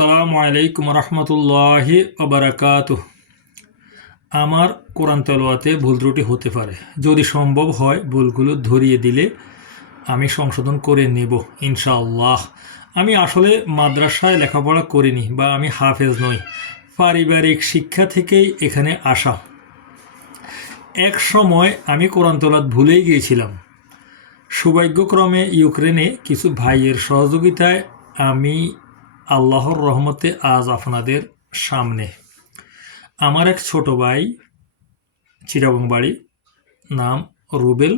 আসসালামু আলাইকুম রহমতুল্লাহি ওবারাকাতুহ। আমার কোরআন তেলাওয়াতে ভুল ত্রুটি হতে পারে। যদি সম্ভব হয় ভুলগুলো ধরিয়ে দিলে আমি সংশোধন করে নেব ইনশাআল্লাহ। আমি আসলে মাদ্রাসায় লেখাপড়া করিনি বা আমি হাফেজ নই। পারিবারিক শিক্ষা থেকেই এখানে আসা। এক সময় আমি কোরআন তেলাওয়াত ভুলেই গিয়েছিলাম। সৌভাগ্যক্রমে ইউক্রেনে কিছু ভাইয়ের সহযোগিতায় আমি আল্লাহর রহমতে আজ আপনাদের সামনে। আমার এক ছোট ভাই, চিটাগং বাড়ি, নাম রুবেল।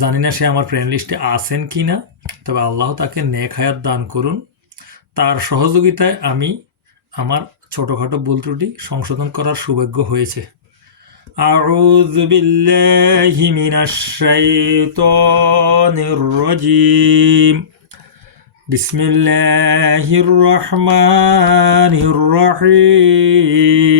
জানি না সে আমার ফ্রেন্ড লিস্টে আছেন কি না, তবে আল্লাহ তাকে নেক হায়াত দান করুন। তার সহযোগিতায় আমি আমার ছোটোখাটো ভুল ত্রুটি সংশোধন করার সৌভাগ্য হয়েছে। আউযু বিল্লাহি মিনাশ শাইতানির রাজিম। বিসমিল্লাহির রহমানির রহিম।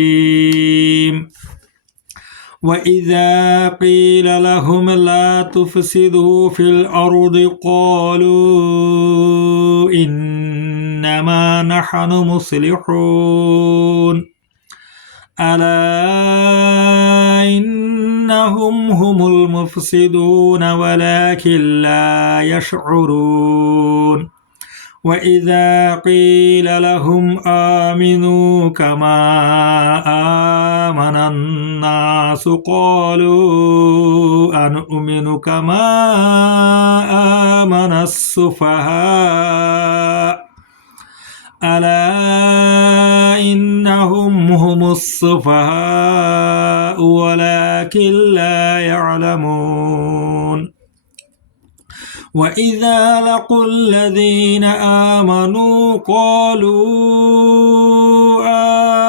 وإذا قيل لهم لا تفسدوا في الأرض قالوا إنما نحن مصلحون ألا إنهم هم المفسدون ولكن لا يشعرون وإذا قيل لهم آمنوا كما آمن الناس قالوا أنؤمن كما آمن السفهاء ألا إنهم هم السفهاء ولكن لا يعلمون وإذا لقوا الذين آمنوا قالوا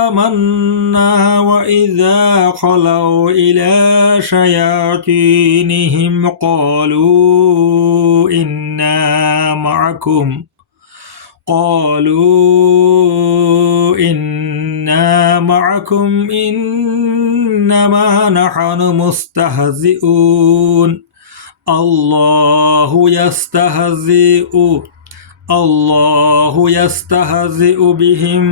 آمنا وإذا خلوا إلى شياطينهم قالوا إنا معكم إنما نحن مستهزئون الله يستهزئ بهم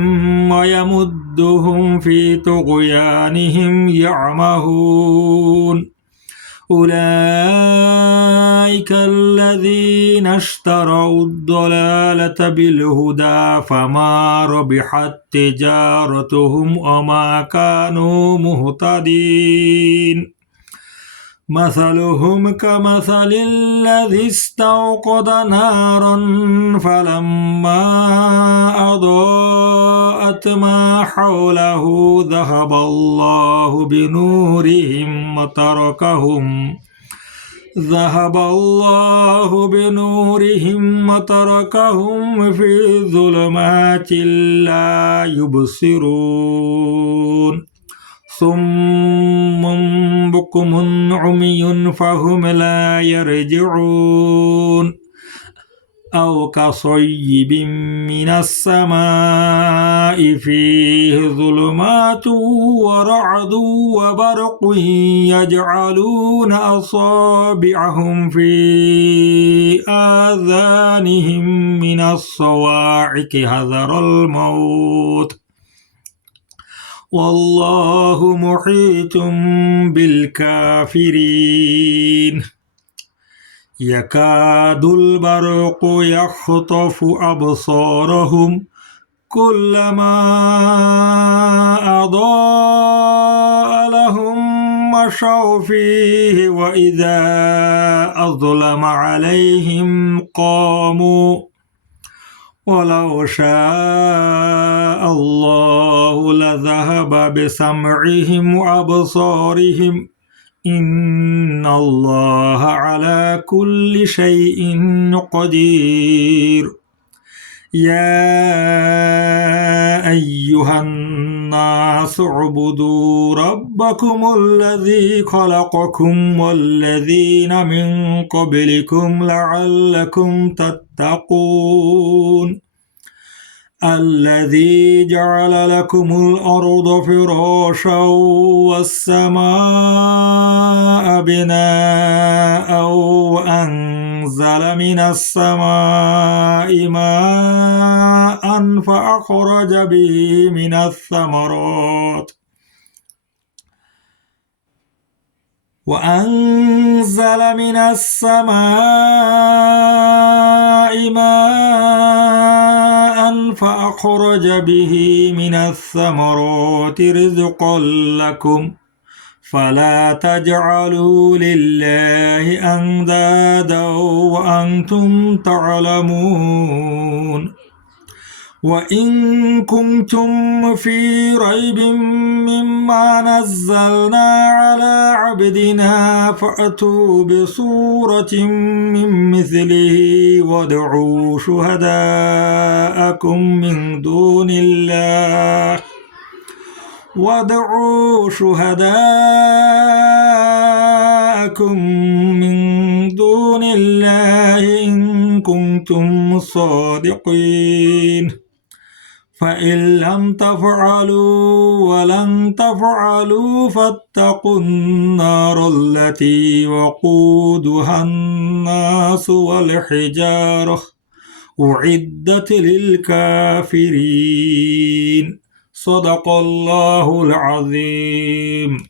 ويمدهم في طغيانهم يعمهون أولئك الذين اشتروا الضلالة بالهدى فما ربحت تجارتهم وما كانوا مهتدين مثلهم كمثل الذي استوقد نارا فلما أضاءت ما حوله ذهب الله بنورهم وتركهم في ظلمات لا يبصرون صم بكم عمي فهم لا يرجعون أو كصيب من السماء فيه ظلمات ورعد وبرق يجعلون أصابعهم في آذانهم من الصواعق حذر الموت والله محيط بالكافرين يكاد البرق يخطف أبصارهم كلما أضاء لهم مشوا فيه وإذا أظلم عليهم قاموا ولو شاء الله لذهب بسمعهم وأبصارهم إن الله على كل شيء قدير يا أيها الناس اعبدوا ربكم الذي خلقكم والذين من قبلكم لعلكم تتقون الذي جعل لكم الأرض فراشا والسماء بناء وأنزل من السماء ماء فأخرج به من الثمرات وأنزل من السماء ماء فأخرج به من الثمرات رزقا لكم فلا تجعلوا لله أندادا وأنتم تعلمون وإن كنتم في ريب مما نزلنا على عبدنا فأتوا بسورة من مثله وادعوا شهداءكم من دون الله إن كنتم صادقين فإن لم تفعلوا ولن تفعلوا فاتقوا النار التي وقودها الناس والحجارة أعدت للكافرين صدق الله العظيم